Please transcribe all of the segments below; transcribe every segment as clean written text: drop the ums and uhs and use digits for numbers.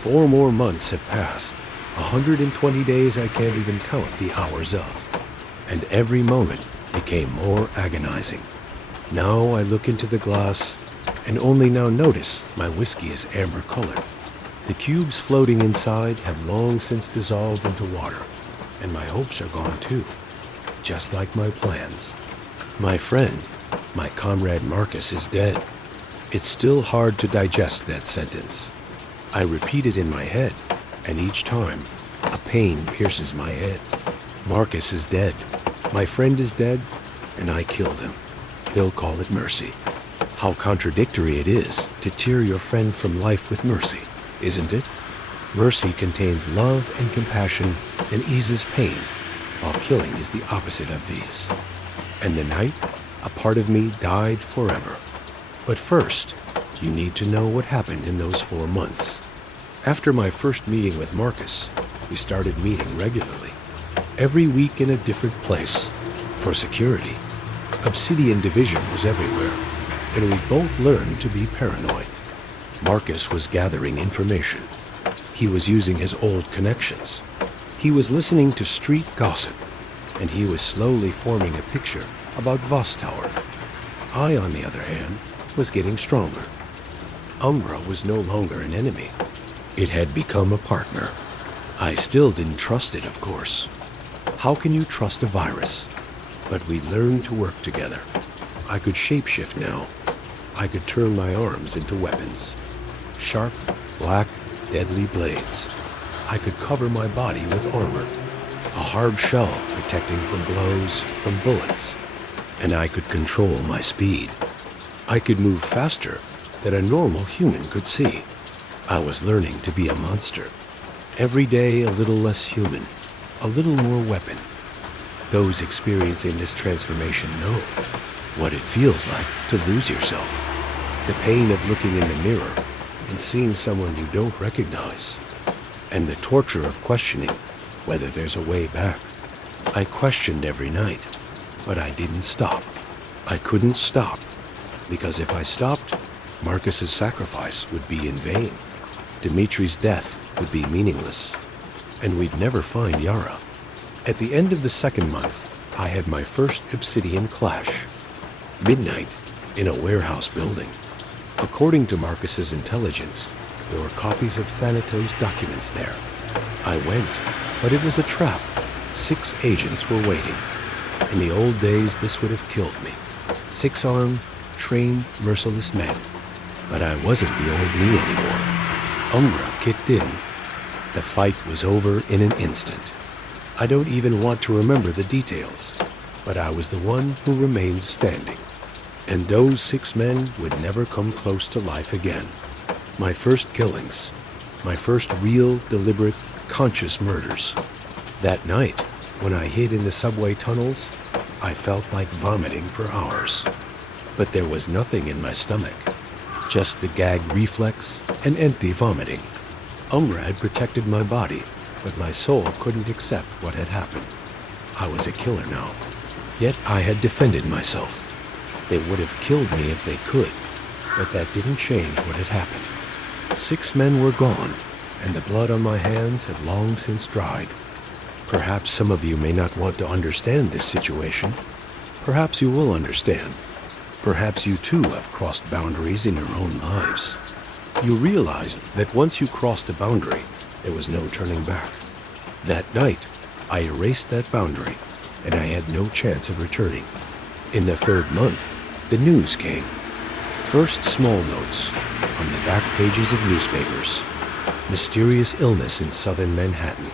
4 more months have passed. 120 days I can't even count the hours of. And every moment became more agonizing. Now I look into the glass and only now notice my whiskey is amber colored. The cubes floating inside have long since dissolved into water, and my hopes are gone too, just like my plans. My friend, my comrade Marcus, is dead. It's still hard to digest that sentence. I repeat it in my head, and each time, a pain pierces my head. Marcus is dead. My friend is dead, and I killed him. He'll call it mercy. How contradictory it is to tear your friend from life with mercy, isn't it? Mercy contains love and compassion and eases pain, while killing is the opposite of these. And the night, a part of me died forever. But first, you need to know what happened in those 4 months. After my first meeting with Marcus, we started meeting regularly, every week in a different place, for security. Obsidian Division was everywhere, and we both learned to be paranoid. Marcus was gathering information. He was using his old connections. He was listening to street gossip, and he was slowly forming a picture about Voss Tower. I, on the other hand, was getting stronger. Umbra was no longer an enemy. It had become a partner. I still didn't trust it, of course. How can you trust a virus? But we learned to work together. I could shapeshift now. I could turn my arms into weapons. Sharp, black, deadly blades. I could cover my body with armor. A hard shell protecting from blows, from bullets. And I could control my speed. I could move faster than a normal human could see. I was learning to be a monster. Every day a little less human, a little more weapon. Those experiencing this transformation know what it feels like to lose yourself. The pain of looking in the mirror and seeing someone you don't recognize. And the torture of questioning whether there's a way back. I questioned every night, but I didn't stop. I couldn't stop, because if I stopped, Marcus's sacrifice would be in vain. Dimitri's death would be meaningless, and we'd never find Yara. At the end of the 2nd month, I had my first Obsidian clash. Midnight, in a warehouse building. According to Marcus's intelligence, there were copies of Thanatos documents there. I went, but it was a trap. 6 agents were waiting. In the old days, this would have killed me. 6-armed, trained, merciless men. But I wasn't the old me anymore. Umbra kicked in. The fight was over in an instant. I don't even want to remember the details, but I was the one who remained standing. And those 6 men would never come close to life again. My first killings, my first real, deliberate, conscious murders. That night, when I hid in the subway tunnels, I felt like vomiting for hours. But there was nothing in my stomach, just the gag reflex and empty vomiting. Umbra had protected my body, but my soul couldn't accept what had happened. I was a killer now, yet I had defended myself. They would have killed me if they could, but that didn't change what had happened. 6 men were gone, and the blood on my hands had long since dried. Perhaps some of you may not want to understand this situation. Perhaps you will understand. Perhaps you too have crossed boundaries in your own lives. You realized that once you crossed a boundary, there was no turning back. That night, I erased that boundary, and I had no chance of returning. In the 3rd month, the news came. First small notes on the back pages of newspapers. Mysterious illness in southern Manhattan.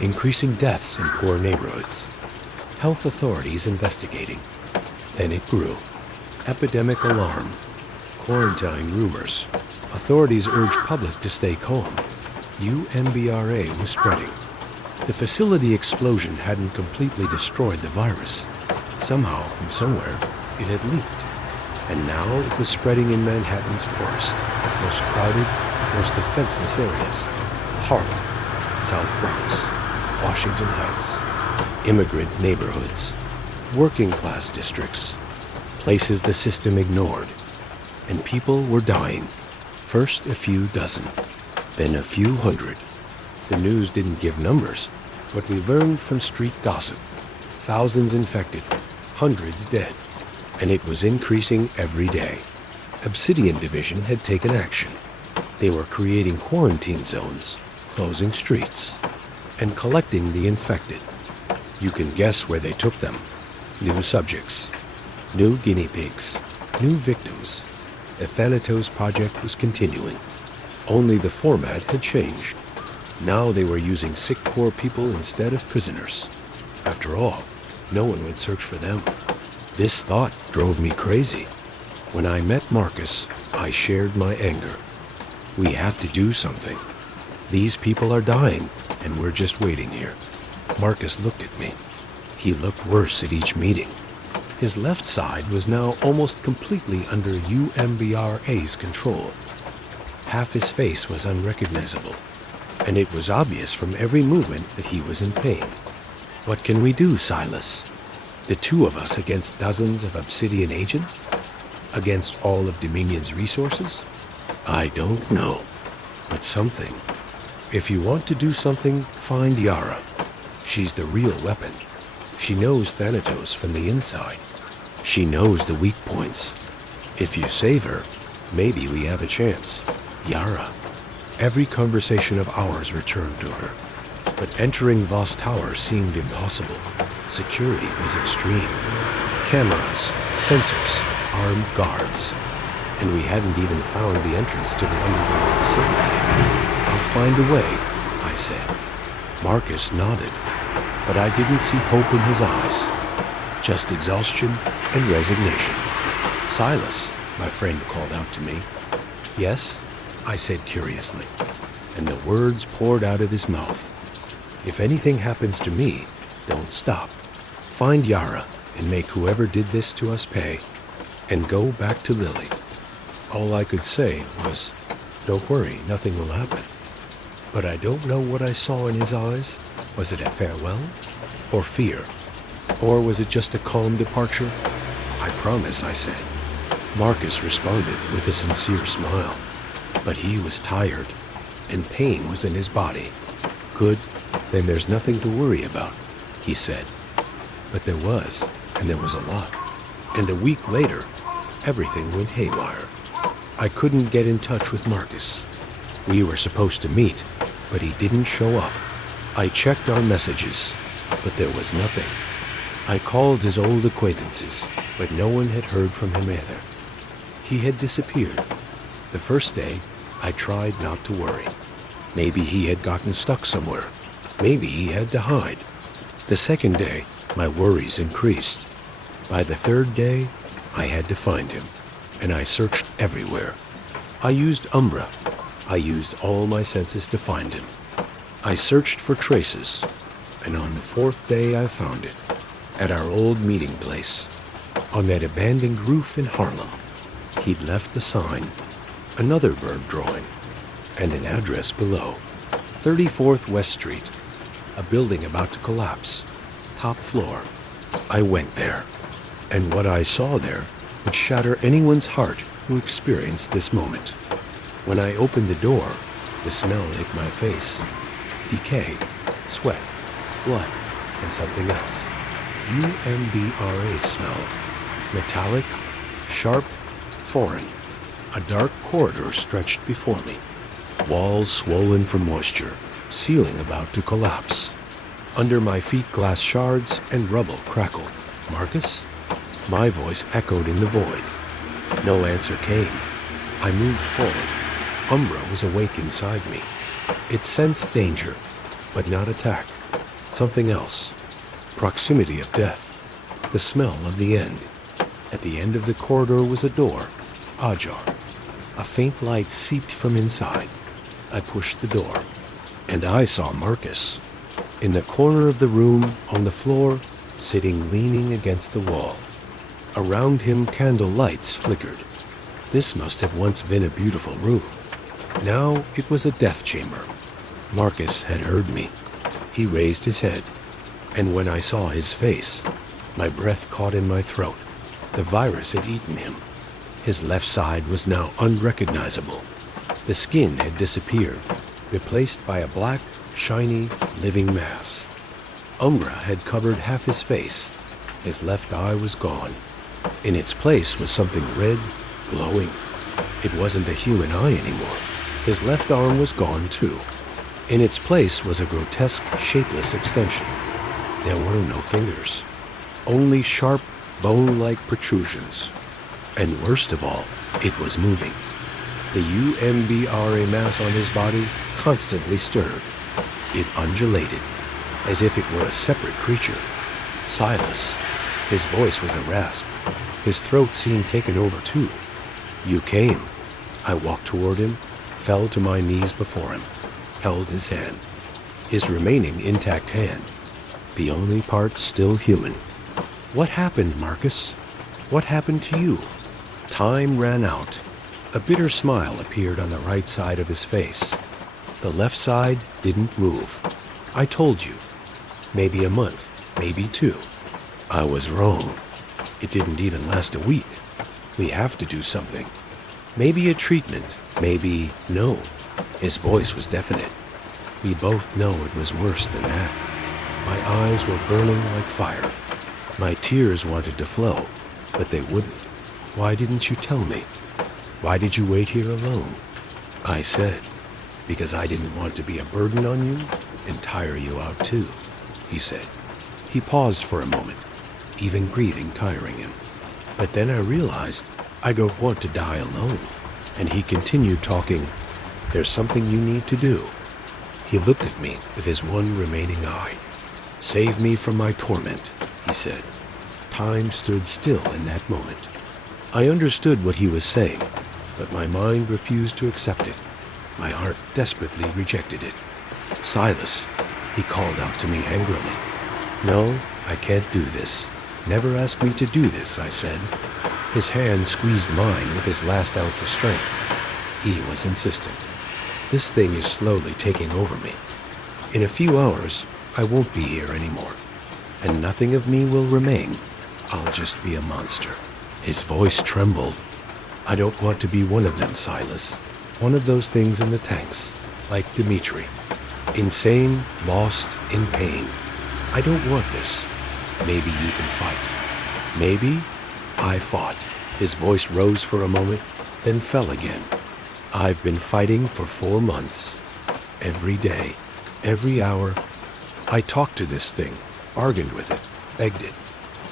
Increasing deaths in poor neighborhoods. Health authorities investigating. Then it grew. Epidemic alarm. Quarantine rumors. Authorities urged public to stay calm. UMBRA was spreading. The facility explosion hadn't completely destroyed the virus. Somehow, from somewhere, it had leaked. And now it was spreading in Manhattan's poorest, most crowded, most defenseless areas. Harlem, South Bronx, Washington Heights, immigrant neighborhoods, working-class districts, places the system ignored. And people were dying. First a few dozen, then a few hundred. The news didn't give numbers, but we learned from street gossip. Thousands infected, hundreds dead, and it was increasing every day. Obsidian Division had taken action. They were creating quarantine zones, closing streets, and collecting the infected. You can guess where they took them. New subjects, new guinea pigs, new victims. The Thanatos project was continuing. Only the format had changed. Now they were using sick poor people instead of prisoners. After all, no one would search for them. This thought drove me crazy. When I met Marcus, I shared my anger. We have to do something. These people are dying, and we're just waiting here. Marcus looked at me. He looked worse at each meeting. His left side was now almost completely under UMBRA's control. Half his face was unrecognizable, and it was obvious from every movement that he was in pain. What can we do, Silas? The two of us against dozens of Obsidian agents? Against all of Dominion's resources? I don't know, but something. If you want to do something, find Yara. She's the real weapon. She knows Thanatos from the inside. She knows the weak points. If you save her, maybe we have a chance. Yara. Every conversation of ours returned to her. But entering Voss Tower seemed impossible. Security was extreme. Cameras, sensors, armed guards. And we hadn't even found the entrance to the underground facility yet. I'll find a way, I said. Marcus nodded, but I didn't see hope in his eyes. Just exhaustion and resignation. Silas, my friend called out to me. Yes, I said curiously, and the words poured out of his mouth. If anything happens to me, don't stop. Find Yara and make whoever did this to us pay, and go back to Lily. All I could say was, don't worry, nothing will happen. But I don't know what I saw in his eyes. Was it a farewell? Or fear? Or was it just a calm departure? I promise, I said. Marcus responded with a sincere smile. But he was tired, and pain was in his body. Good, then there's nothing to worry about, he said. But there was, and there was a lot. And a week later, everything went haywire. I couldn't get in touch with Marcus. We were supposed to meet, but he didn't show up. I checked our messages, but there was nothing. I called his old acquaintances, but no one had heard from him either. He had disappeared. The first day, I tried not to worry. Maybe he had gotten stuck somewhere. Maybe he had to hide. The second day, my worries increased. By the third day, I had to find him, and I searched everywhere. I used Umbra. I used all my senses to find him. I searched for traces, and on the fourth day I found it, at our old meeting place, on that abandoned roof in Harlem. He'd left the sign, another bird drawing, and an address below. 34th West Street, a building about to collapse, top floor. I went there, and what I saw there would shatter anyone's heart who experienced this moment. When I opened the door, the smell hit my face. Decay, sweat, blood, and something else. UMBRA smell. Metallic, sharp, foreign. A dark corridor stretched before me. Walls swollen from moisture, ceiling about to collapse. Under my feet glass shards and rubble crackled. Marcus? My voice echoed in the void. No answer came. I moved forward. Umbra was awake inside me. It sensed danger, but not attack. Something else. Proximity of death. The smell of the end. At the end of the corridor was a door, ajar. A faint light seeped from inside. I pushed the door, and I saw Marcus. In the corner of the room, on the floor, sitting leaning against the wall. Around him, candle lights flickered. This must have once been a beautiful room. Now it was a death chamber. Marcus had heard me. He raised his head, and when I saw his face, my breath caught in my throat. The virus had eaten him. His left side was now unrecognizable. The skin had disappeared, replaced by a black, shiny, living mass. Umbra had covered half his face. His left eye was gone. In its place was something red, glowing. It wasn't a human eye anymore. His left arm was gone too. In its place was a grotesque, shapeless extension. There were no fingers, only sharp, bone-like protrusions. And worst of all, it was moving. The UMBRA mass on his body constantly stirred. It undulated, as if it were a separate creature. Silas. His voice was a rasp. His throat seemed taken over too. You came. I walked toward him, fell to my knees before him, held his hand. His remaining intact hand. The only part still human. What happened, Marcus? What happened to you? Time ran out. A bitter smile appeared on the right side of his face. The left side didn't move. I told you. Maybe a month, maybe 2. I was wrong. It didn't even last a week. We have to do something. Maybe a treatment, maybe no. His voice was definite. We both know it was worse than that. My eyes were burning like fire. My tears wanted to flow, but they wouldn't. Why didn't you tell me? Why did you wait here alone? I said, because I didn't want to be a burden on you and tire you out too, he said. He paused for a moment, even breathing tiring him. But then I realized I don't want to die alone. And he continued talking. There's something you need to do. He looked at me with his one remaining eye. Save me from my torment, he said. Time stood still in that moment. I understood what he was saying, but my mind refused to accept it. My heart desperately rejected it. Silas, he called out to me angrily. No, I can't do this. Never ask me to do this, I said. His hand squeezed mine with his last ounce of strength. He was insistent. This thing is slowly taking over me. In a few hours, I won't be here anymore, and nothing of me will remain. I'll just be a monster. His voice trembled. I don't want to be one of them, Silas. One of those things in the tanks, like Dimitri. Insane, lost, in pain. I don't want this. Maybe you can fight. Maybe I fought. His voice rose for a moment, then fell again. I've been fighting for 4 months. Every day, every hour. I talked to this thing, bargained with it, begged it.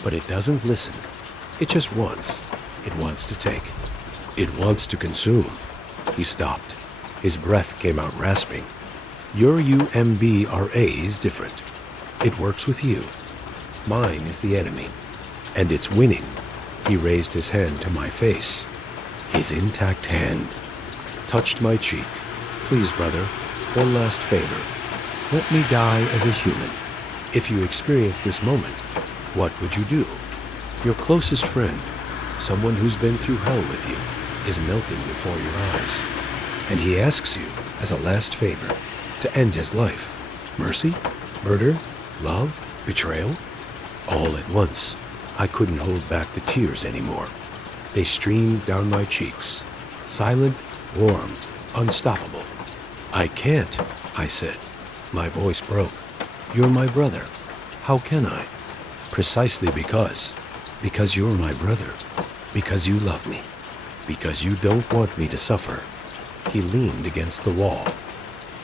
But it doesn't listen. It just wants. It wants to take. It wants to consume. He stopped. His breath came out rasping. Your UMBRA is different. It works with you. Mine is the enemy. And it's winning. He raised his hand to my face. His intact hand touched my cheek. Please, brother, one last favor. Let me die as a human. If you experience this moment, what would you do? Your closest friend, someone who's been through hell with you, is melting before your eyes. And he asks you, as a last favor, to end his life. Mercy? Murder? Love? Betrayal? All at once. I couldn't hold back the tears anymore. They streamed down my cheeks. Silent, warm, unstoppable. I can't, I said. My voice broke. You're my brother. How can I? Precisely because. Because you're my brother. Because you love me. Because you don't want me to suffer. He leaned against the wall.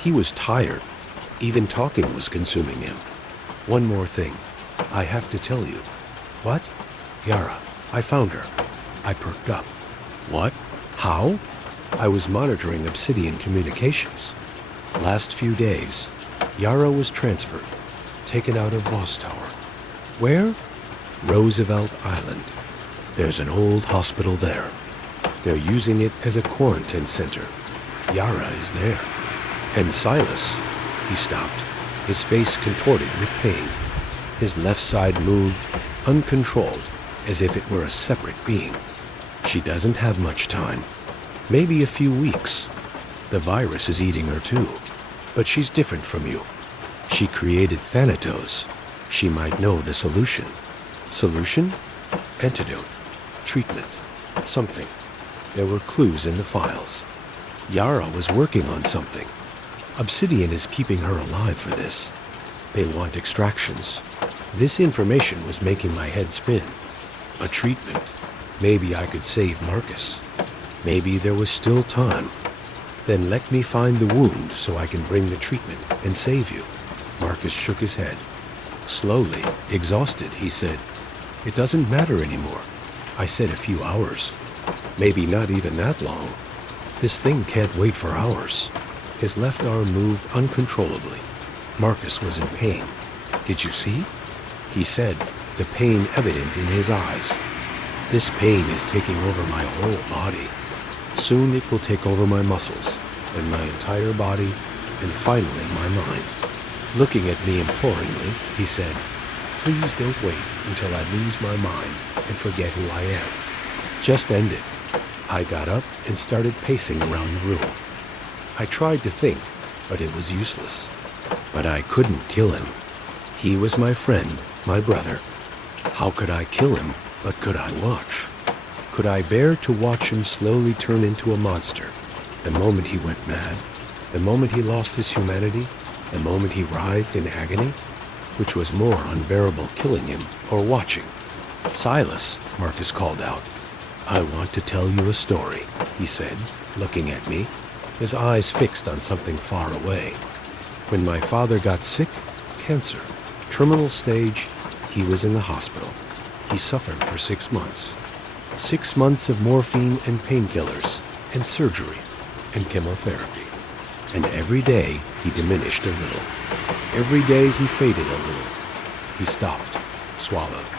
He was tired. Even talking was consuming him. One more thing. I have to tell you. What? Yara. I found her. I perked up. What? How? I was monitoring Obsidian communications. Last few days, Yara was transferred, taken out of Voss Tower. Where? Roosevelt Island. There's an old hospital there. They're using it as a quarantine center. Yara is there. And Silas, he stopped, his face contorted with pain. His left side moved, uncontrolled, as if it were a separate being. She doesn't have much time. Maybe a few weeks. The virus is eating her too. But she's different from you. She created Thanatos. She might know the solution. Solution? Antidote. Treatment. Something. There were clues in the files. Yara was working on something. Obsidian is keeping her alive for this. They want extractions. This information was making my head spin. A treatment. Maybe I could save Marcus. Maybe there was still time. Then let me find the wound so I can bring the treatment and save you. Marcus shook his head. Slowly, exhausted, he said, "It doesn't matter anymore." I said a few hours. Maybe not even that long. This thing can't wait for hours. His left arm moved uncontrollably. Marcus was in pain. "Did you see?" He said, the pain evident in his eyes. "This pain is taking over my whole body. Soon it will take over my muscles, and my entire body, and finally my mind." Looking at me imploringly, he said, "Please don't wait until I lose my mind and forget who I am. Just end it." I got up and started pacing around the room. I tried to think, but it was useless. But I couldn't kill him. He was my friend, my brother. How could I kill him, but could I watch? Could I bear to watch him slowly turn into a monster? The moment he went mad, the moment he lost his humanity, the moment he writhed in agony, which was more unbearable, killing him or watching? "Silas," Marcus called out. "I want to tell you a story," he said, looking at me, his eyes fixed on something far away. "When my father got sick, cancer, terminal stage, he was in the hospital. He suffered for 6 months. 6 months of morphine and painkillers, and surgery, and chemotherapy. And every day he diminished a little. Every day he faded a little. He stopped, swallowed.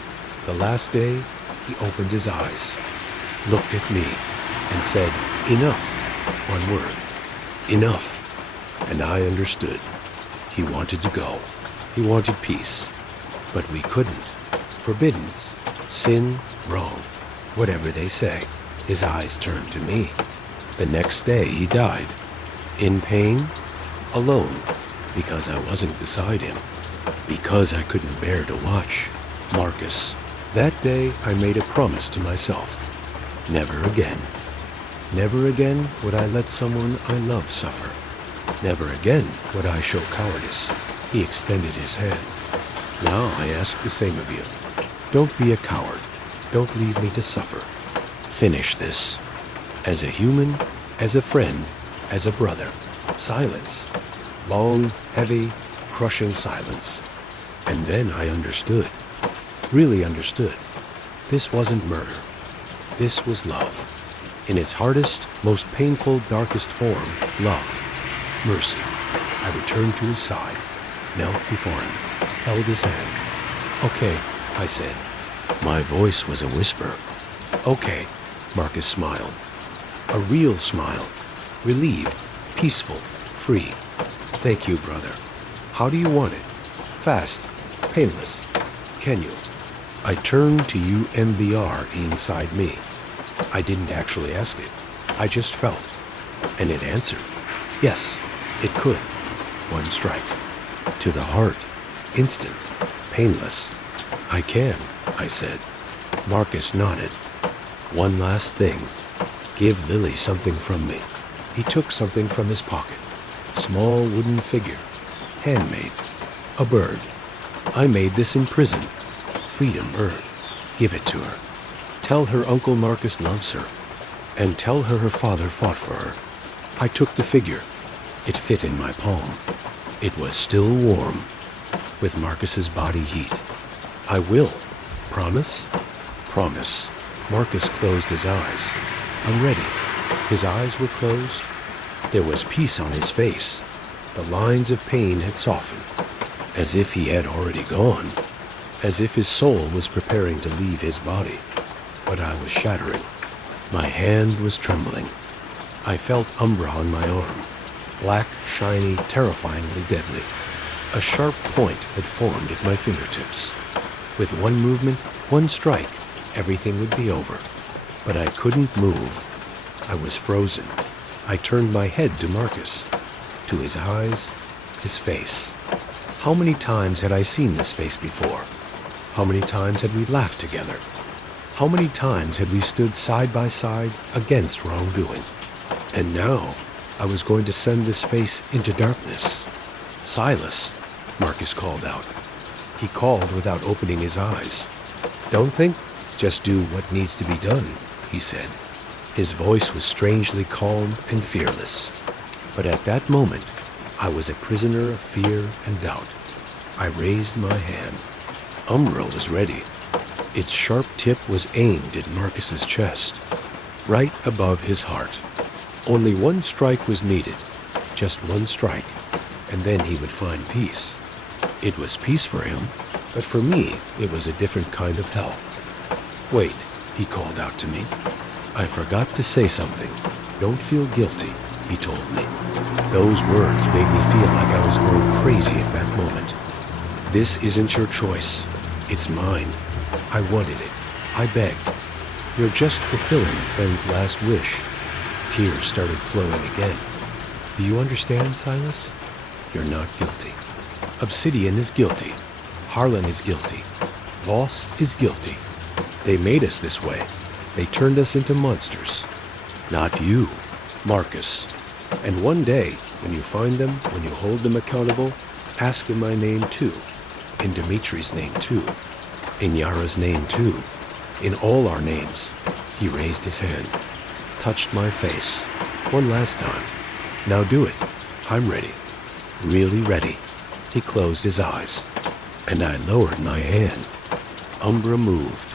The last day, he opened his eyes, looked at me, and said, 'Enough,' one word, 'enough.' And I understood. He wanted to go. He wanted peace. But we couldn't. Forbiddens, sin, wrong, whatever they say." His eyes turned to me. The next day he died. In pain, alone, because I wasn't beside him, because I couldn't bear to watch. Marcus, that day I made a promise to myself. Never again. Never again would I let someone I love suffer. Never again would I show cowardice. He extended his hand. Now I ask the same of you. Don't be a coward. Don't leave me to suffer. Finish this. As a human, as a friend, as a brother. Silence. Long, heavy, crushing silence. And then I understood. Really understood. This wasn't murder. This was love. In its hardest, most painful, darkest form, love. Mercy. I returned to his side, knelt before him, held his hand. "Okay," I said. My voice was a whisper. "Okay," Marcus smiled. A real smile. Relieved, peaceful, free. "Thank you, brother. How do you want it? Fast, painless. Can you?" I turned to UMBR inside me. I didn't actually ask it. I just felt. And it answered. Yes, it could. One strike. To the heart. Instant. Painless. "I can," I said. Marcus nodded. "One last thing. Give Lily something from me." He took something from his pocket. Small wooden figure. Handmade. A bird. "I made this in prison. Freedom bird. Give it to her. Tell her Uncle Marcus loves her. And tell her her father fought for her." I took the figure. It fit in my palm. It was still warm, with Marcus's body heat. "I will. Promise?" "Promise." Marcus closed his eyes. "I'm ready." His eyes were closed. There was peace on his face. The lines of pain had softened, as if he had already gone, as if his soul was preparing to leave his body. But I was shattering. My hand was trembling. I felt umbra on my arm. Black, shiny, terrifyingly deadly. A sharp point had formed at my fingertips. With one movement, one strike, everything would be over. But I couldn't move. I was frozen. I turned my head to Marcus, to his eyes, his face. How many times had I seen this face before? How many times had we laughed together? How many times had we stood side by side against wrongdoing? And now, I was going to send this face into darkness. "Silas," Marcus called out. He called without opening his eyes. "Don't think, just do what needs to be done," he said. His voice was strangely calm and fearless. But at that moment, I was a prisoner of fear and doubt. I raised my hand. Umbra was ready. Its sharp tip was aimed at Marcus's chest, right above his heart. Only one strike was needed, just one strike, and then he would find peace. It was peace for him, but for me, it was a different kind of hell. "Wait," he called out to me. "I forgot to say something. Don't feel guilty," he told me. Those words made me feel like I was going crazy at that moment. "This isn't your choice. It's mine. I wanted it. I begged. You're just fulfilling a friend's last wish." Tears started flowing again. "Do you understand, Silas? You're not guilty. Obsidian is guilty. Harlan is guilty. Voss is guilty. They made us this way. They turned us into monsters. Not you, Marcus. And one day, when you find them, when you hold them accountable, ask in my name too. In Dimitri's name too. In Yara's name too. In all our names." He raised his hand, touched my face. "One last time. Now do it. I'm ready. Really ready." He closed his eyes, and I lowered my hand. Umbra moved.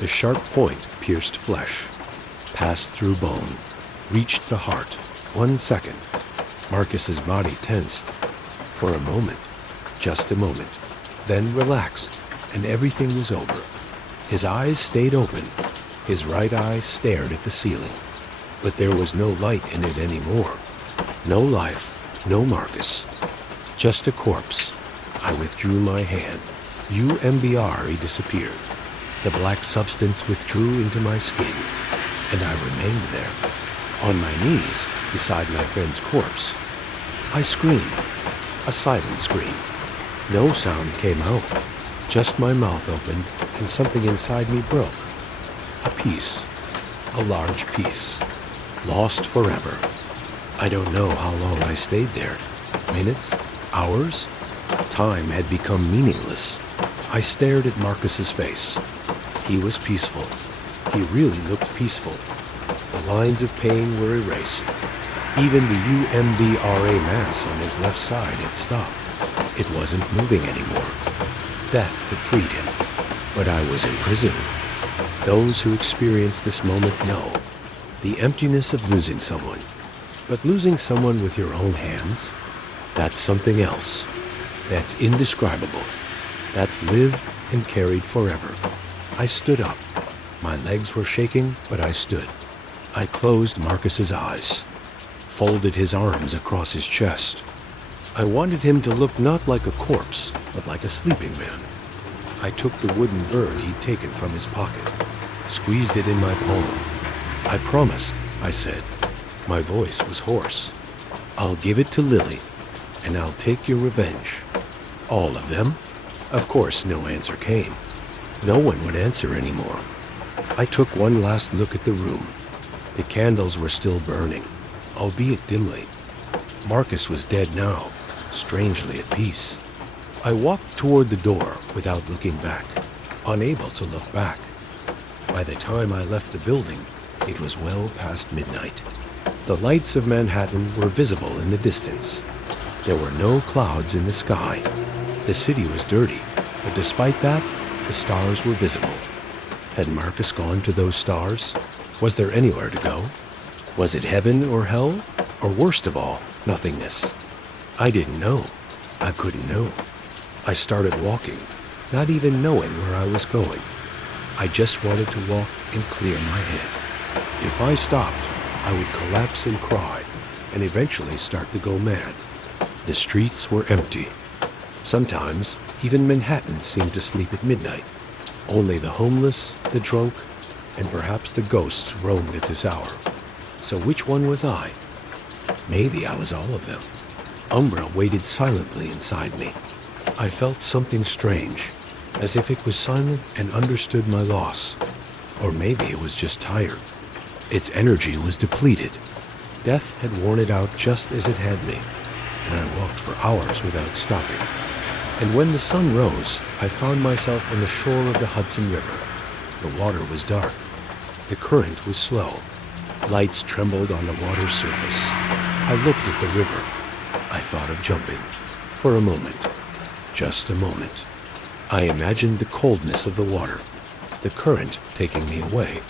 The sharp point pierced flesh, passed through bone, reached the heart. 1 second. Marcus's body tensed. For a moment. Just a moment. Then relaxed, and everything was over. His eyes stayed open. His right eye stared at the ceiling. But there was no light in it anymore. No life, no Marcus. Just a corpse. I withdrew my hand. UMBR disappeared. The black substance withdrew into my skin, and I remained there, on my knees beside my friend's corpse. I screamed, a silent scream. No sound came out, just my mouth opened and something inside me broke. A piece, a large piece, lost forever. I don't know how long I stayed there. Minutes? Hours? Time had become meaningless. I stared at Marcus's face. He was peaceful. He really looked peaceful. The lines of pain were erased. Even the UMBRA mass on his left side had stopped. It wasn't moving anymore. Death had freed him, but I was imprisoned. Those who experience this moment know the emptiness of losing someone. But losing someone with your own hands, that's something else. That's indescribable. That's lived and carried forever. I stood up. My legs were shaking, but I stood. I closed Marcus's eyes, folded his arms across his chest. I wanted him to look not like a corpse, but like a sleeping man. I took the wooden bird he'd taken from his pocket, squeezed it in my palm. "I promised," I said. My voice was hoarse. "I'll give it to Lily, and I'll take your revenge." "All of them?" Of course, no answer came. No one would answer anymore. I took one last look at the room. The candles were still burning, albeit dimly. Marcus was dead now, strangely at peace. I walked toward the door without looking back, unable to look back. By the time I left the building, it was well past midnight. The lights of Manhattan were visible in the distance. There were no clouds in the sky. The city was dirty, but despite that, the stars were visible. Had Marcus gone to those stars? Was there anywhere to go? Was it heaven or hell? Or worst of all, nothingness? I didn't know. I couldn't know. I started walking, not even knowing where I was going. I just wanted to walk and clear my head. If I stopped, I would collapse and cry, and eventually start to go mad. The streets were empty. Sometimes, even Manhattan seemed to sleep at midnight. Only the homeless, the drunk, and perhaps the ghosts roamed at this hour. So which one was I? Maybe I was all of them. Umbra waited silently inside me. I felt something strange, as if it was silent and understood my loss. Or maybe it was just tired. Its energy was depleted. Death had worn it out just as it had me, and I walked for hours without stopping. And when the sun rose, I found myself on the shore of the Hudson River. The water was dark. The current was slow. Lights trembled on the water's surface. I looked at the river. I thought of jumping. For a moment. Just a moment. I imagined the coldness of the water, the current taking me away,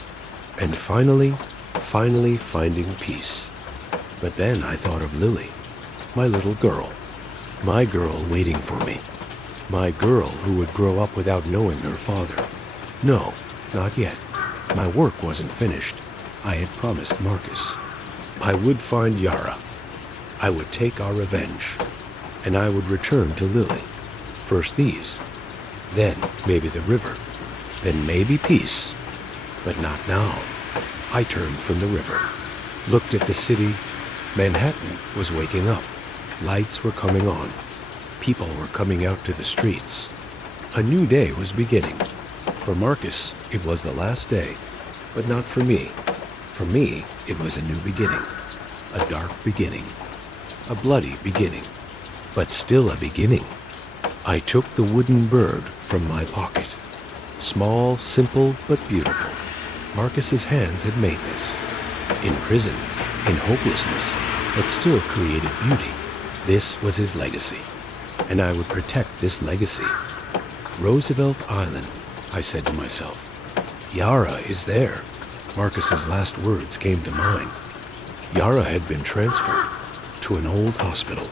and finally finding peace. But then I thought of Lily, my little girl, my girl waiting for me, my girl who would grow up without knowing her father. No, not yet. My work wasn't finished. I had promised Marcus. I would find Yara. I would take our revenge, and I would return to Lily. First these, then maybe the river, then maybe peace, but not now. I turned from the river, looked at the city. Manhattan was waking up. Lights were coming on. People were coming out to the streets. A new day was beginning. For Marcus, it was the last day, but not for me. For me, it was a new beginning, a dark beginning, a bloody beginning, but still a beginning. I took the wooden bird from my pocket. Small, simple, but beautiful. Marcus's hands had made this. In prison, in hopelessness, but still created beauty. This was his legacy, and I would protect this legacy. Roosevelt Island, I said to myself. Yara is there. Marcus's last words came to mind. Yara had been transferred to an old hospital,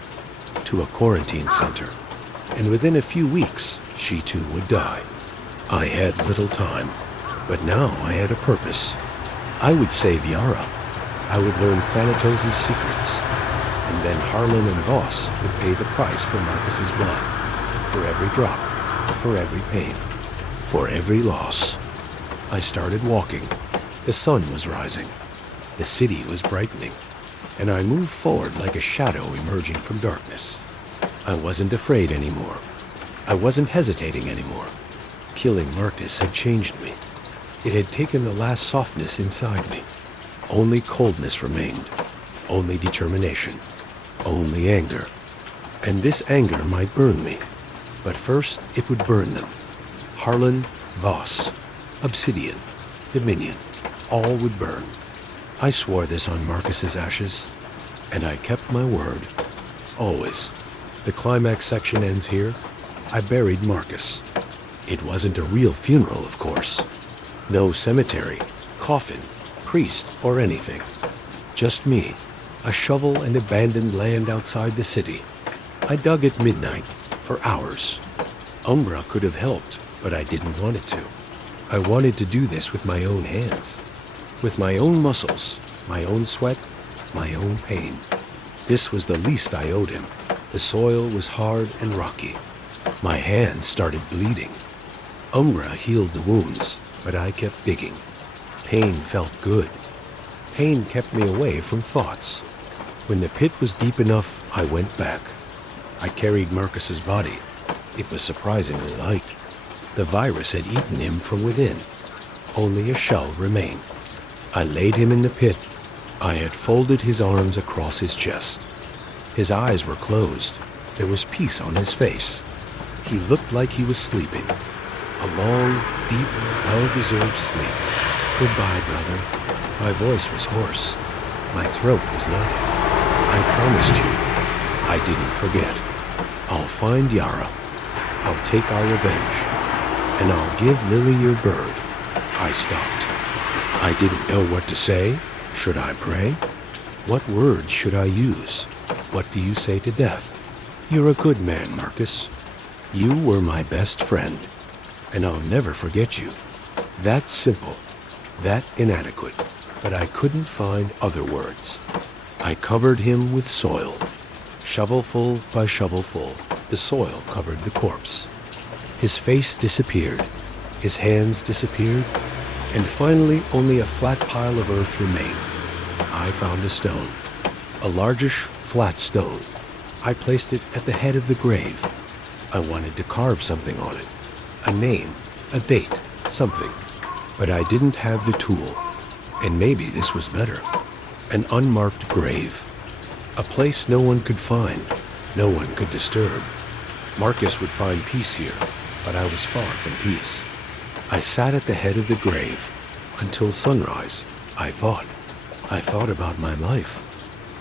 to a quarantine center, and within a few weeks, she too would die. I had little time, but now I had a purpose. I would save Yara. I would learn Thanatos' secrets, and then Harlan and Voss would pay the price for Marcus's blood, for every drop, for every pain, for every loss. I started walking. The sun was rising. The city was brightening, and I moved forward like a shadow emerging from darkness. I wasn't afraid anymore. I wasn't hesitating anymore. Killing Marcus had changed me. It had taken the last softness inside me. Only coldness remained. Only determination. Only anger. And this anger might burn me. But first, it would burn them. Harlan, Voss, Obsidian, Dominion, all would burn. I swore this on Marcus's ashes, and I kept my word. Always. The climax section ends here. I buried Marcus. It wasn't a real funeral, of course. No cemetery, coffin, priest, or anything. Just me, a shovel and abandoned land outside the city. I dug at midnight, for hours. Umbra could have helped, but I didn't want it to. I wanted to do this with my own hands. With my own muscles, my own sweat, my own pain. This was the least I owed him. The soil was hard and rocky. My hands started bleeding. Umbra healed the wounds, but I kept digging. Pain felt good. Pain kept me away from thoughts. When the pit was deep enough, I went back. I carried Marcus's body. It was surprisingly light. The virus had eaten him from within. Only a shell remained. I laid him in the pit. I had folded his arms across his chest. His eyes were closed. There was peace on his face. He looked like he was sleeping. A long, deep, well-deserved sleep. Goodbye, brother. My voice was hoarse. My throat was numb. I promised you. I didn't forget. I'll find Yara. I'll take our revenge. And I'll give Lily your bird. I stopped. I didn't know what to say. Should I pray? What words should I use? What do you say to death? You're a good man, Marcus. You were my best friend, and I'll never forget you. That simple, that inadequate, but I couldn't find other words. I covered him with soil. Shovelful by shovelful, the soil covered the corpse. His face disappeared, his hands disappeared, and finally only a flat pile of earth remained. I found a stone, a largish, flat stone. I placed it at the head of the grave. I wanted to carve something on it, a name, a date, something. But I didn't have the tool, and maybe this was better. An unmarked grave. A place no one could find, no one could disturb. Marcus would find peace here, but I was far from peace. I sat at the head of the grave. Until sunrise, I thought. I thought about my life.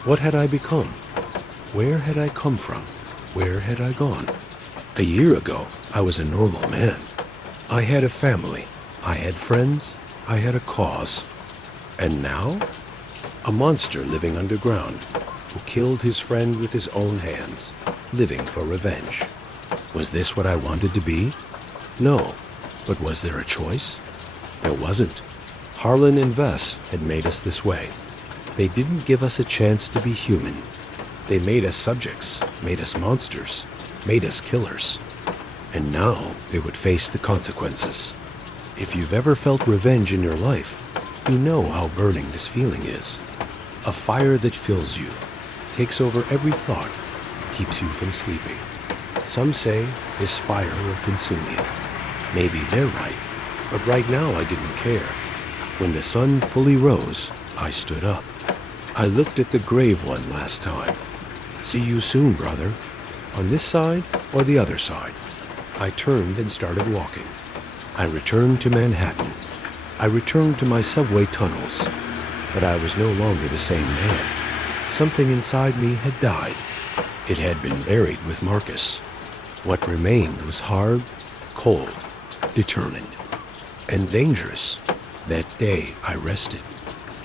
What had I become? Where had I come from? Where had I gone? A year ago, I was a normal man. I had a family. I had friends. I had a cause. And now? A monster living underground, who killed his friend with his own hands, living for revenge. Was this what I wanted to be? No. But was there a choice? There wasn't. Harlan and Vess had made us this way. They didn't give us a chance to be human. They made us subjects, made us monsters, made us killers. And now they would face the consequences. If you've ever felt revenge in your life, you know how burning this feeling is. A fire that fills you, takes over every thought, keeps you from sleeping. Some say this fire will consume you. Maybe they're right, but right now I didn't care. When the sun fully rose, I stood up. I looked at the grave one last time. See you soon, brother. On this side or the other side? I turned and started walking. I returned to Manhattan. I returned to my subway tunnels. But I was no longer the same man. Something inside me had died. It had been buried with Marcus. What remained was hard, cold, determined, and dangerous. That day I rested.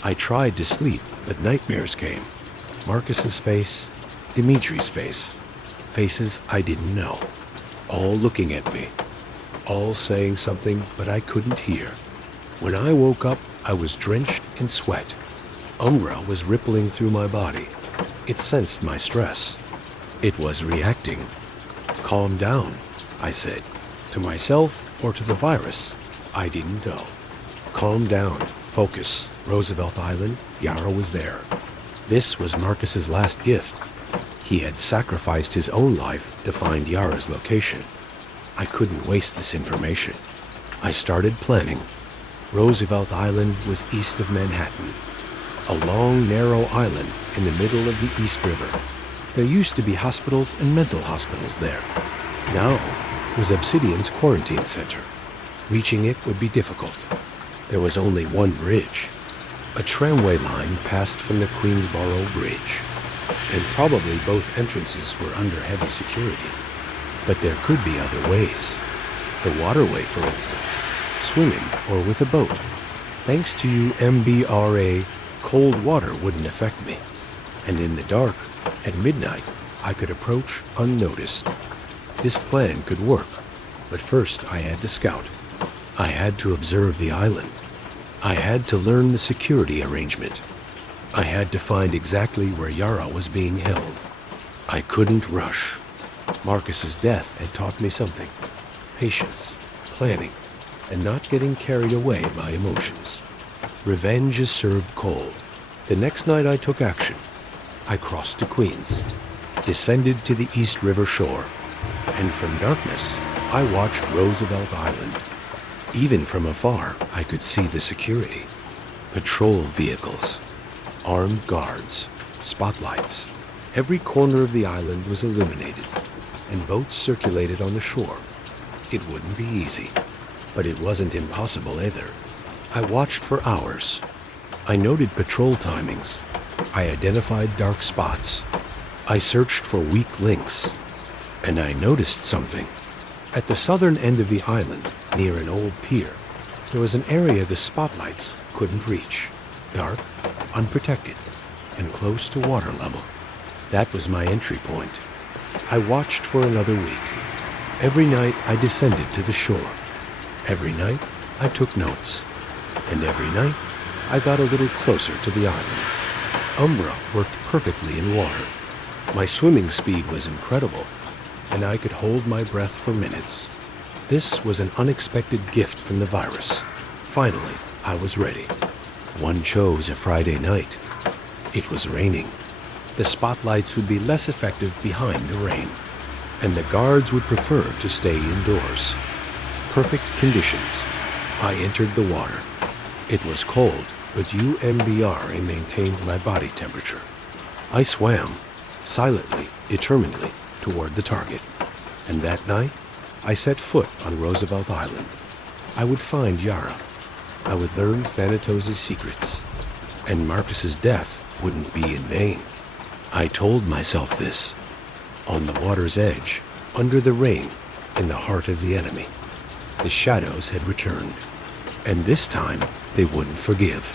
I tried to sleep, but nightmares came. Marcus's face, Dimitri's face, faces I didn't know, all looking at me, all saying something but I couldn't hear. When I woke up, I was drenched in sweat. Umbra was rippling through my body. It sensed my stress. It was reacting. Calm down, I said. To myself or to the virus, I didn't know. Calm down, focus. Roosevelt Island, Yara was there. This was Marcus's last gift. He had sacrificed his own life to find Yara's location. I couldn't waste this information. I started planning. Roosevelt Island was east of Manhattan. A long, narrow island in the middle of the East River. There used to be hospitals and mental hospitals there. Now was Obsidian's quarantine center. Reaching it would be difficult. There was only one bridge. A tramway line passed from the Queensboro Bridge, and probably both entrances were under heavy security. But there could be other ways. The waterway, for instance, swimming or with a boat. Thanks to you, MBRA, cold water wouldn't affect me. And in the dark, at midnight, I could approach unnoticed. This plan could work, but first I had to scout. I had to observe the island. I had to learn the security arrangement. I had to find exactly where Yara was being held. I couldn't rush. Marcus's death had taught me something. Patience, planning, and not getting carried away by emotions. Revenge is served cold. The next night I took action. I crossed to Queens, descended to the East River shore, and from darkness, I watched Roosevelt Island. Even from afar, I could see the security. Patrol vehicles, armed guards, spotlights. Every corner of the island was illuminated, and boats circulated on the shore. It wouldn't be easy, but it wasn't impossible either. I watched for hours. I noted patrol timings. I identified dark spots. I searched for weak links. And I noticed something. At the southern end of the island, near an old pier, there was an area the spotlights couldn't reach. Dark, unprotected, and close to water level. That was my entry point. I watched for another week. Every night I descended to the shore. Every night I took notes. And every night I got a little closer to the island. Umbra worked perfectly in water. My swimming speed was incredible, and I could hold my breath for minutes. This was an unexpected gift from the virus. Finally, I was ready. One chose a Friday night. It was raining. The spotlights would be less effective behind the rain, and the guards would prefer to stay indoors. Perfect conditions. I entered the water. It was cold, but UMBR maintained my body temperature. I swam, silently, determinedly, toward the target. And that night, I set foot on Roosevelt Island. I would find Yara. I would learn Thanatos' secrets. And Marcus's death wouldn't be in vain. I told myself this. On the water's edge, under the rain, in the heart of the enemy, the shadows had returned. And this time, they wouldn't forgive.